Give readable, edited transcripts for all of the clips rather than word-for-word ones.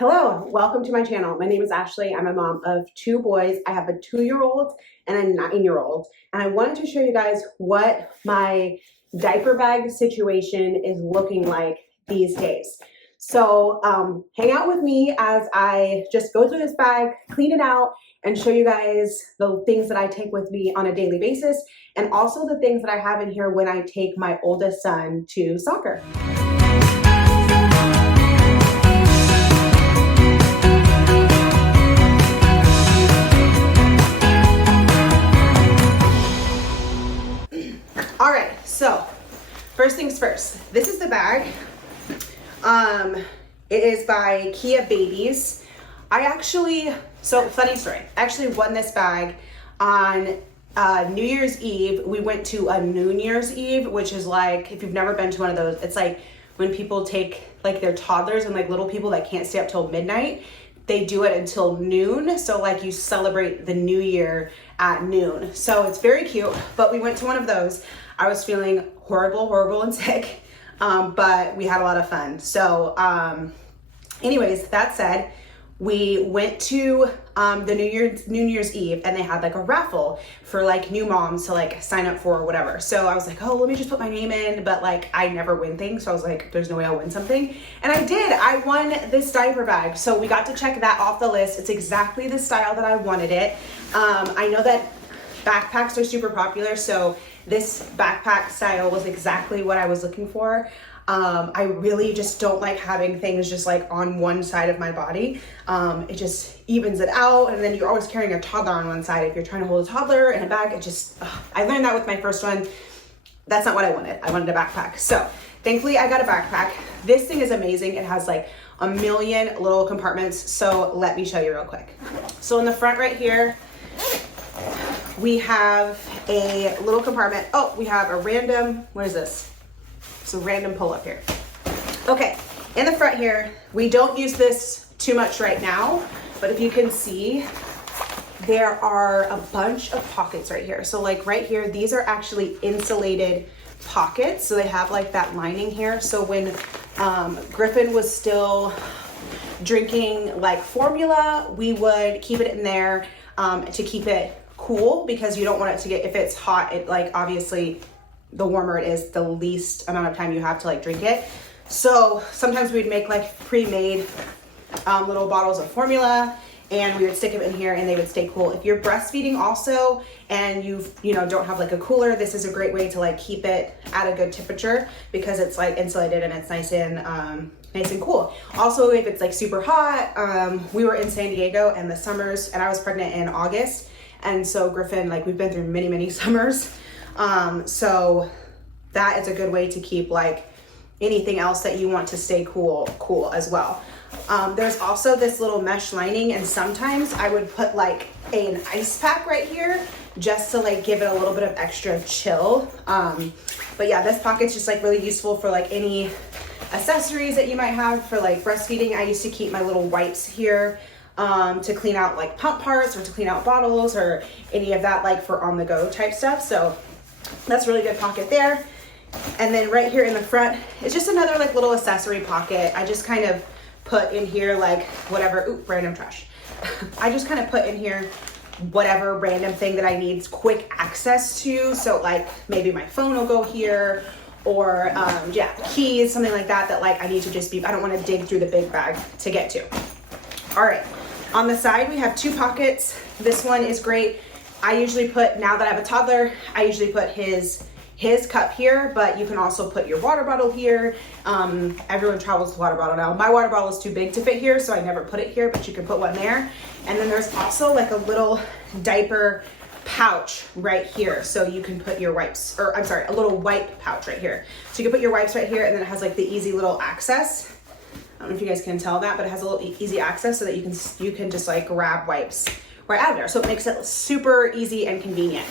Hello, welcome to my channel. My name is Ashley. I'm a mom of two boys. I have a 2-year-old and a 9-year-old. And I wanted to show you guys what my diaper bag situation is looking like these days. So hang out with me as I just go through this bag, clean it out, and show you guys the things that I take with me on a daily basis, and also the things that I have in here when I take my oldest son to soccer. All right, so first things first, this is the bag. It is by Kia Babies. Funny story, I actually won this bag on New Year's Eve. We went to a New Year's Eve, which is like, if you've never been to one of those, it's like when people take like their toddlers and like little people that can't stay up till midnight, they do it until noon. So like you celebrate the new year at noon. So it's very cute, but we went to one of those. I was feeling horrible and sick, but we had a lot of fun. So anyways, that said, we went to the New Year's Eve, and they had like a raffle for like new moms to like sign up for or whatever. So I was like, oh, let me just put my name in, but like I never win things. So I was like, there's no way I'll win something. And I did, I won this diaper bag. So we got to check that off the list. It's exactly the style that I wanted it. I know that backpacks are super popular, so this backpack style was exactly what I was looking for. I really just don't like having things just like on one side of my body. It just evens it out, and then you're always carrying a toddler on one side. If you're trying to hold a toddler in a bag, I learned that with my first one. That's not what I wanted. I wanted a backpack. So thankfully I got a backpack. This thing is amazing. It has like a million little compartments. So let me show you real quick. So in the front right here, we have a little compartment. Oh, we have a random, what is this? It's a random pull up here. Okay, in the front here, we don't use this too much right now, but if you can see, there are a bunch of pockets right here. So like right here, these are actually insulated pockets. So they have like that lining here. So when Griffin was still drinking like formula, we would keep it in there to keep it cool, because you don't want it to get, if it's hot, it like obviously the warmer it is, the least amount of time you have to like drink it. So sometimes we'd make like pre-made little bottles of formula, and we would stick them in here and they would stay cool. If you're breastfeeding also and you don't have like a cooler, this is a great way to like keep it at a good temperature, because it's like insulated and it's nice and cool. Also, if it's like super hot, we were in San Diego in the summers, and I was pregnant in August, and so Griffin, like we've been through many summers. So that is a good way to keep like anything else that you want to stay cool as well. There's also this little mesh lining, and sometimes I would put like an ice pack right here just to like give it a little bit of extra chill. But yeah, this pocket's just like really useful for like any accessories that you might have for like breastfeeding. I used to keep my little wipes here to clean out like pump parts, or to clean out bottles, or any of that like for on the go type stuff. So that's a really good pocket there. And then right here in the front, it's just another like little accessory pocket. I just kind of put in here like whatever, random trash. I just kind of put in here whatever random thing that I need quick access to. So like maybe my phone will go here, or keys, something like that, that like I need to just be, I don't want to dig through the big bag to get to. All right, on the side we have two pockets. This one is great. I usually put, now that I have a toddler, I usually put his cup here, but you can also put your water bottle here. Everyone travels with water bottle now. My water bottle is too big to fit here, so I never put it here, but you can put one there. And then there's also like a little diaper pouch right here, so you can put your wipes, or I'm sorry, a little wipe pouch right here. So you can put your wipes right here, and then it has like the easy little access. I don't know if you guys can tell that, but it has a little easy access so that you can just like grab wipes right out of there. So it makes it super easy and convenient.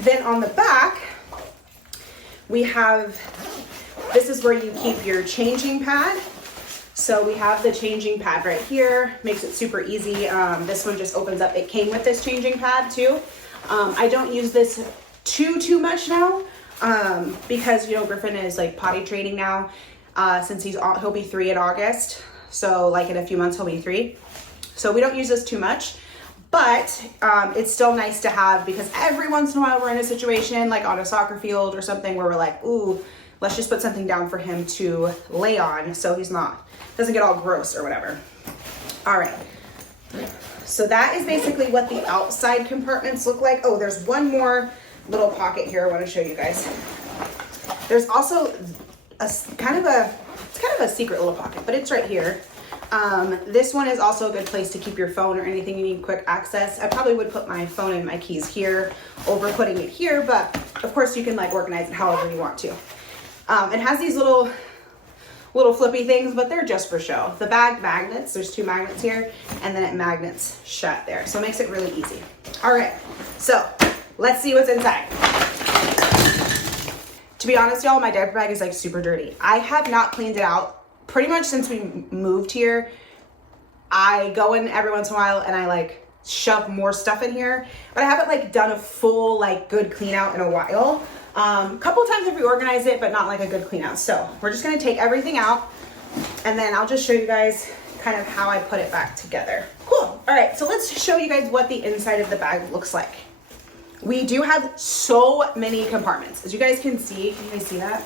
Then on the back, we have, this is where you keep your changing pad. So we have the changing pad right here, makes it super easy. This one just opens up. It came with this changing pad too. I don't use this too much now because Griffin is like potty training now since he'll be 3 in August. So like in a few months he'll be 3. So we don't use this too much, but it's still nice to have, because every once in a while we're in a situation like on a soccer field or something where we're like, ooh, let's just put something down for him to lay on so doesn't get all gross or whatever. All right. So that is basically what the outside compartments look like. Oh, there's one more little pocket here I want to show you guys. There's also it's kind of a secret little pocket, but it's right here. This one is also a good place to keep your phone or anything you need quick access. I probably would put my phone and my keys here over putting it here, but of course you can like organize it however you want to. It has these little flippy things, but they're just for show. The bag magnets, there's 2 magnets here, and then it magnets shut there. So it makes it really easy. All right, so let's see what's inside. To be honest, y'all, my diaper bag is like super dirty. I have not cleaned it out pretty much since we moved here. I go in every once in a while and I like shove more stuff in here, but I haven't like done a full like good clean out in a while. Couple times I've reorganized it, but not like a good clean out. So we're just gonna take everything out and then I'll just show you guys kind of how I put it back together. Cool. All right, so let's show you guys what the inside of the bag looks like. We do have so many compartments. As you guys can you guys see that?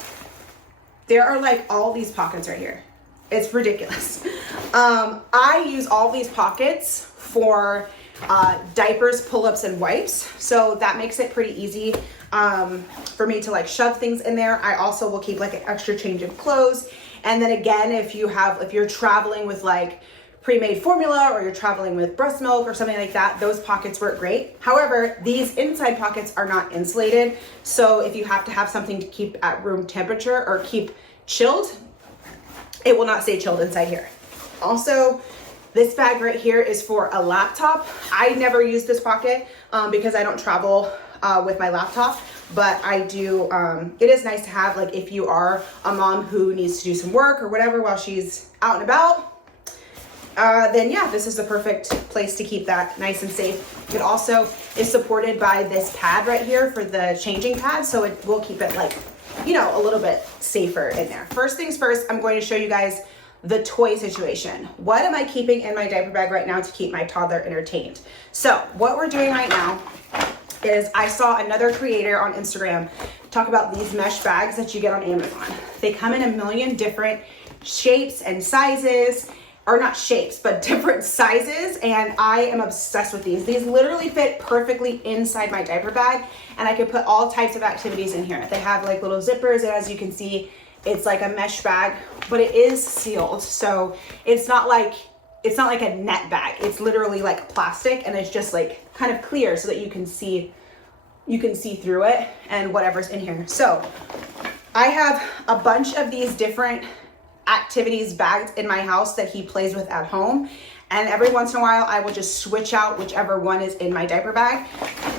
There are like all these pockets right here. It's ridiculous. I use all these pockets for diapers, pull-ups, and wipes. So that makes it pretty easy for me to like shove things in there. I also will keep like an extra change of clothes. And then again, if you're traveling with like pre-made formula or you're traveling with breast milk or something like that, those pockets work great. However, these inside pockets are not insulated. So if you have to have something to keep at room temperature or keep chilled, it will not stay chilled inside here. Also, this bag right here is for a laptop. I never use this pocket because I don't travel with my laptop, but I do, it is nice to have, like if you are a mom who needs to do some work or whatever while she's out and about, then yeah, this is the perfect place to keep that nice and safe. It also is supported by this pad right here for the changing pad, so it will keep it like, a little bit safer in there. First things first, I'm going to show you guys the toy situation. What am I keeping in my diaper bag right now to keep my toddler entertained? So what we're doing right now is I saw another creator on Instagram talk about these mesh bags that you get on Amazon. They come in a million different shapes and sizes, or not shapes, but different sizes, and I am obsessed with these. These literally fit perfectly inside my diaper bag, and I could put all types of activities in here. They have like little zippers, and as you can see, it's like a mesh bag, but it is sealed, so it's not like a net bag. It's literally like plastic, and it's just like kind of clear so that you can see through it and whatever's in here. So I have a bunch of these different activities bags in my house that he plays with at home, and every once in a while I will just switch out whichever one is in my diaper bag.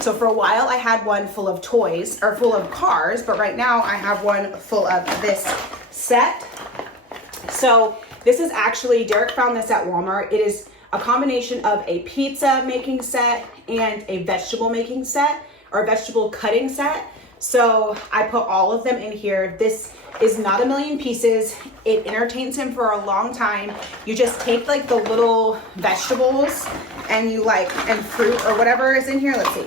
So for a while I had one full of toys or full of cars, but right now I have one full of this set. So this is actually, Derek found this at Walmart. It is a combination of a pizza making set and a vegetable making set, or a vegetable cutting set. So I put all of them in here. This is not a million pieces. It entertains him for a long time. You just take like the little vegetables and and fruit or whatever is in here. Let's see.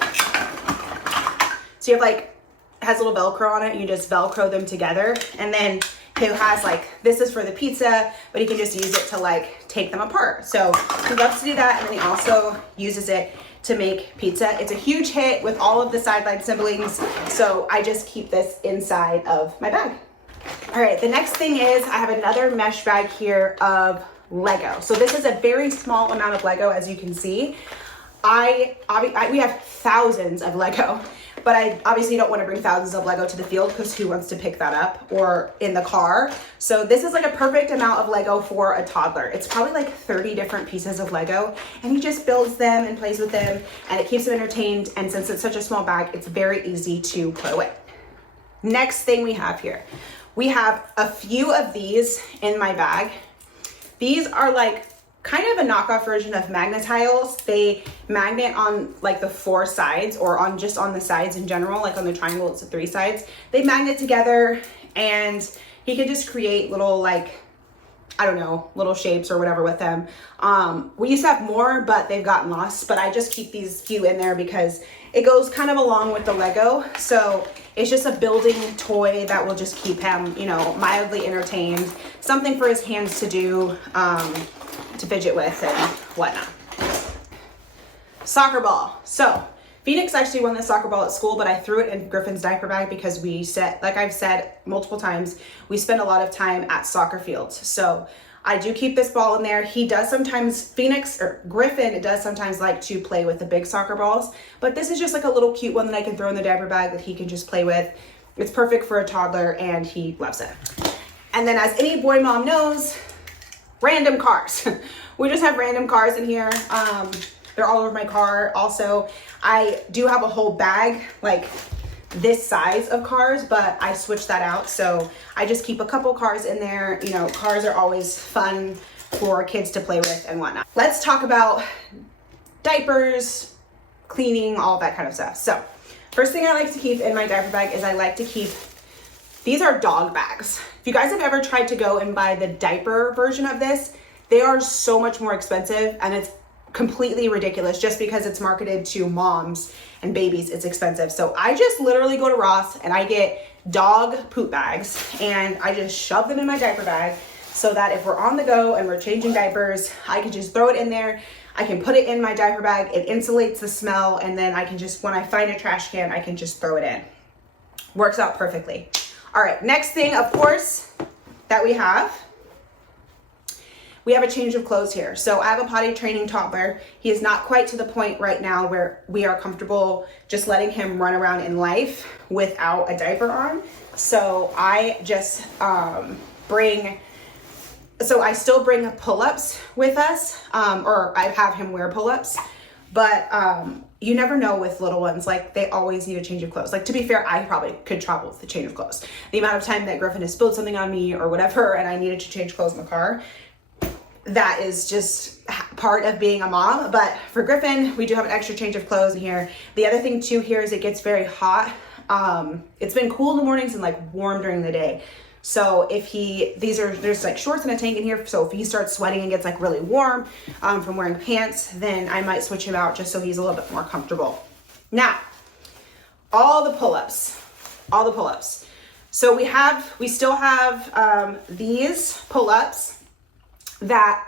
So you have like, has a little Velcro on it. You just Velcro them together. And then he has like, this is for the pizza, but he can just use it to like take them apart. So he loves to do that. And then he also uses it to make pizza. It's a huge hit with all of the sideline siblings. So I just keep this inside of my bag. All right, the next thing is I have another mesh bag here of Lego. So this is a very small amount of Lego, as you can see. We have thousands of Lego, but I obviously don't want to bring thousands of Lego to the field because who wants to pick that up, or in the car. So this is like a perfect amount of Lego for a toddler. It's probably like 30 different pieces of Lego, and he just builds them and plays with them, and it keeps him entertained. And since it's such a small bag, it's very easy to put away. Next thing we have here, we have a few of these in my bag. These are like kind of a knockoff version of magnetiles. They magnet on like the 4 sides, or on just on the sides in general, like on the triangle, it's the 3 sides. They magnet together, and he can just create little like I don't know, little shapes or whatever with them. We used to have more, but they've gotten lost. But I just keep these few in there because it goes kind of along with the Lego. So it's just a building toy that will just keep him, you know, mildly entertained. Something for his hands to do, to fidget with and whatnot. Soccer ball. So Phoenix actually won the soccer ball at school, but I threw it in Griffin's diaper bag because we said, like I've said multiple times, we spend a lot of time at soccer fields. So I do keep this ball in there. He does sometimes, Griffin does sometimes like to play with the big soccer balls, but this is just like a little cute one that I can throw in the diaper bag that he can just play with. It's perfect for a toddler and he loves it. And then as any boy mom knows, random cars. We just have random cars in here. They're all over my car. Also, I do have a whole bag like this size of cars, but I switched that out. So I just keep a couple cars in there. You know, cars are always fun for kids to play with and whatnot. Let's talk about diapers, cleaning, all that kind of stuff. So first thing I like to keep in my diaper bag is I like to keep, these are dog bags. If you guys have ever tried to go and buy the diaper version of this, they are so much more expensive and it's completely ridiculous just because it's marketed to moms and babies. It's expensive. So I just literally go to Ross and I get dog poop bags and I just shove them in my diaper bag so that if we're on the go and we're changing diapers, I can just throw it in there. I can put it in my diaper bag. It insulates the smell. And then I can just, when I find a trash can, I can just throw it in. Works out perfectly. All right. Next thing, of course, that we have a change of clothes here. So I have a potty training toddler. He is not quite to the point right now where we are comfortable just letting him run around in life without a diaper on. So I just I still bring pull-ups with us, or I have him wear pull-ups, but you never know with little ones, like they always need a change of clothes. Like to be fair, I probably could travel with the change of clothes. The amount of time that Griffin has spilled something on me or whatever, and I needed to change clothes in the car, that is just part of being a mom. But for Griffin, we do have an extra change of clothes in here. The other thing too here is it gets very hot. It's been cool in the mornings and like warm during the day. So if there's like shorts and a tank in here. So if he starts sweating and gets like really warm from wearing pants, then I might switch him out just so he's a little bit more comfortable. Now, all the pull-ups. So we still have these pull-ups that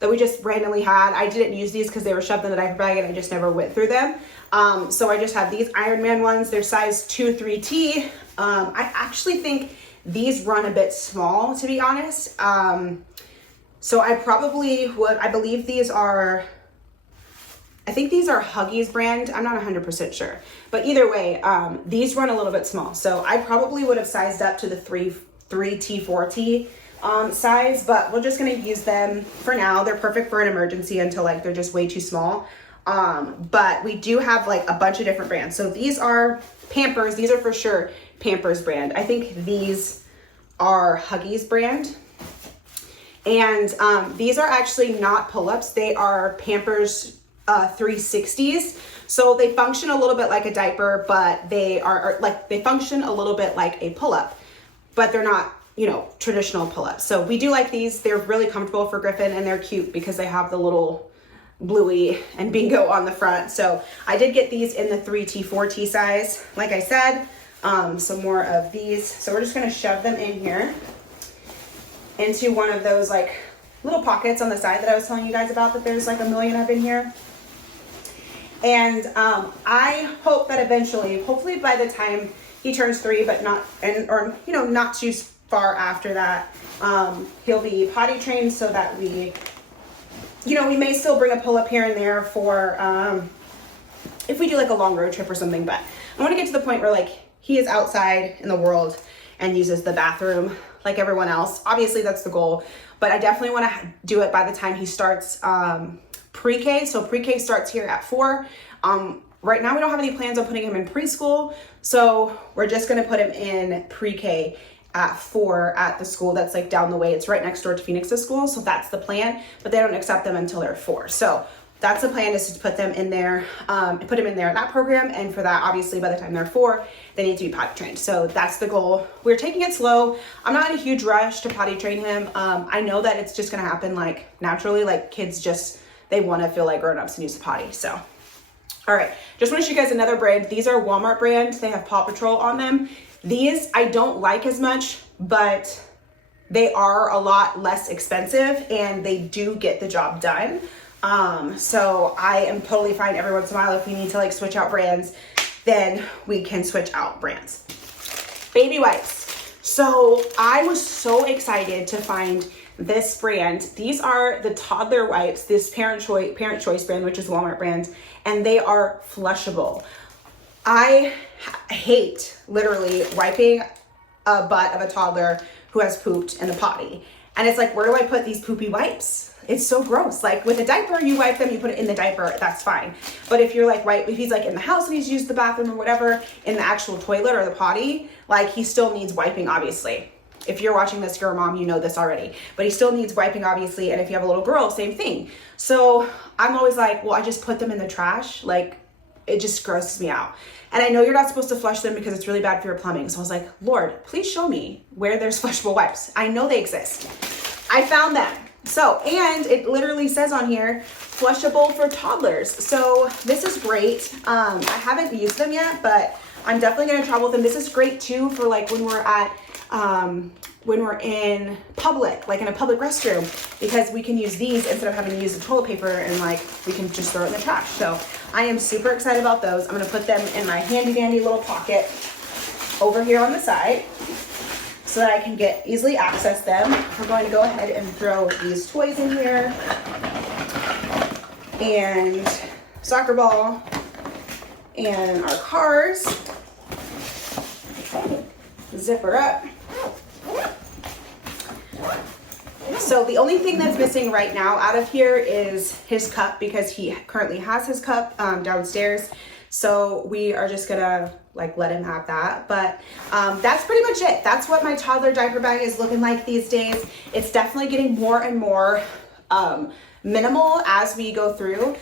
we just randomly had. I didn't use these because they were shoved in the diaper bag and I just never went through them. So I just have these Iron Man ones. They're size 2-3T. I actually think these run a bit small, to be honest. So I probably would, I believe these are, I think these are Huggies brand. I'm not 100% sure. But either way, these run a little bit small. So I probably would have sized up to the 3T, 4T size, but we're just going to use them for now. They're perfect for an emergency until like they're just way too small. But we do have like a bunch of different brands. So these are Pampers. These are for sure Pampers brand. I think these are Huggies brand. And these are actually not pull-ups. They are Pampers 360s. So they function a little bit like a diaper, but they they function a little bit like a pull-up, but they're not, you know, traditional pull-ups. So we do like these. They're really comfortable for Griffin and they're cute because they have the little Bluey and Bingo on the front. So I did get these in the 3T, 4T size. Like I said, some more of these. So we're just gonna shove them in here into one of those like little pockets on the side that I was telling you guys about that there's like a million of in here. And I hope that eventually, hopefully by the time he turns 3, but not too far after that, he'll be potty trained so that we may still bring a pull-up here and there for if we do like a long road trip or something. But I want to get to the point where like he is outside in the world and uses the bathroom like everyone else. Obviously that's the goal, but I definitely want to do it by the time he starts pre-K. So pre-K starts here at 4. Right now we don't have any plans on putting him in preschool, so we're just going to put him in pre-K at 4 at the school that's like down the way. It's right next door to Phoenix's school, so that's the plan, but they don't accept them until they're 4. So that's the plan, is to put them in there, put them in there in that program. And for that, obviously, by the time they're 4, they need to be potty trained. So that's the goal. We're taking it slow. I'm not in a huge rush to potty train him. I know that it's just gonna happen like naturally, like kids just, they wanna feel like grown-ups and use the potty, so. All right, just wanna show you guys another brand. These are Walmart brands. They have Paw Patrol on them. These I don't like as much, but they are a lot less expensive and they do get the job done. So I am totally fine every once in a while if we need to like switch out brands, then we can switch out brands. Baby wipes. So I was so excited to find this brand. These are the Toddler wipes, this Parent Choice brand, which is Walmart brand, and they are flushable. I hate literally wiping a butt of a toddler who has pooped in the potty. And it's like, where do I put these poopy wipes? It's so gross. Like with a diaper, you wipe them, you put it in the diaper, that's fine. But if you're like, if he's like in the house and he's used the bathroom or whatever, in the actual toilet or the potty, like he still needs wiping, obviously. If you're watching this, you're a mom, you know this already. But he still needs wiping, obviously. And if you have a little girl, same thing. So I'm always like, well, I just put them in the trash. Like, it just grosses me out. And I know you're not supposed to flush them because it's really bad for your plumbing. So I was like, Lord, please show me where there's flushable wipes. I know they exist. I found them. So, and it literally says on here, flushable for toddlers. So this is great. I haven't used them yet, but I'm definitely gonna travel with them. This is great too for like when we're at, when we're in public, like in a public restroom, because we can use these instead of having to use the toilet paper and like we can just throw it in the trash. So I am super excited about those. I'm gonna put them in my handy dandy little pocket over here on the side so that I can easily access them. We're going to go ahead and throw these toys in here, and soccer ball, and our cars. Zipper up. So the only thing that's missing right now out of here is his cup, because he currently has his cup downstairs. So we are just gonna like let him have that. But that's pretty much it. That's what my toddler diaper bag is looking like these days. It's definitely getting more and more minimal as we go through.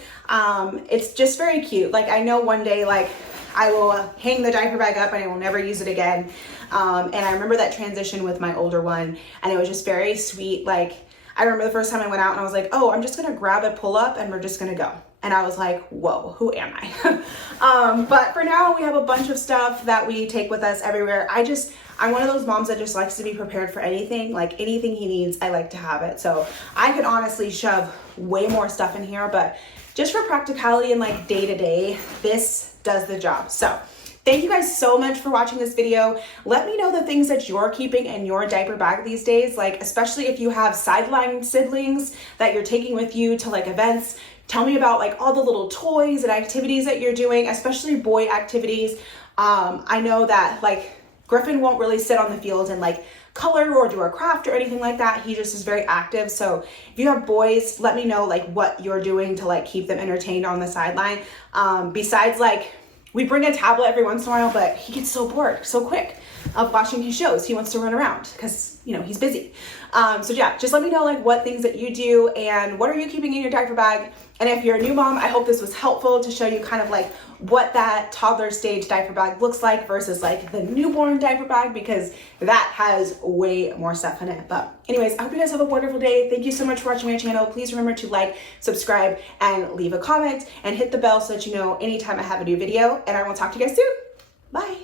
It's just very cute. Like I know one day like I will hang the diaper bag up and I will never use it again. And I remember that transition with my older one, and it was just very sweet. Like I remember the first time I went out and I was like, oh, I'm just gonna grab a pull up and we're just gonna go. And I was like, whoa, who am I? But for now, we have a bunch of stuff that we take with us everywhere. I'm one of those moms that just likes to be prepared for anything. Like anything he needs, I like to have it. So I could honestly shove way more stuff in here, but just for practicality and like day to day, this does the job. So thank you guys so much for watching this video. Let me know the things that you're keeping in your diaper bag these days, like especially if you have sideline siblings that you're taking with you to like events. Tell me about like all the little toys and activities that you're doing, especially boy activities. I know that like Griffin won't really sit on the field and like color or do a craft or anything like that. He just is very active. So if you have boys, let me know like what you're doing to like keep them entertained on the sideline. Besides like, we bring a tablet every once in a while, but he gets so bored so quick of watching his shows. He wants to run around because, you know, he's busy. So yeah, just let me know like what things that you do and what are you keeping in your diaper bag. And if you're a new mom, I hope this was helpful to show you kind of like what that toddler stage diaper bag looks like versus like the newborn diaper bag, because that has way more stuff in it. But anyways, I hope you guys have a wonderful day. Thank you so much for watching my channel. Please remember to like, subscribe, and leave a comment and hit the bell so that you know anytime I have a new video. And I will talk to you guys soon. Bye.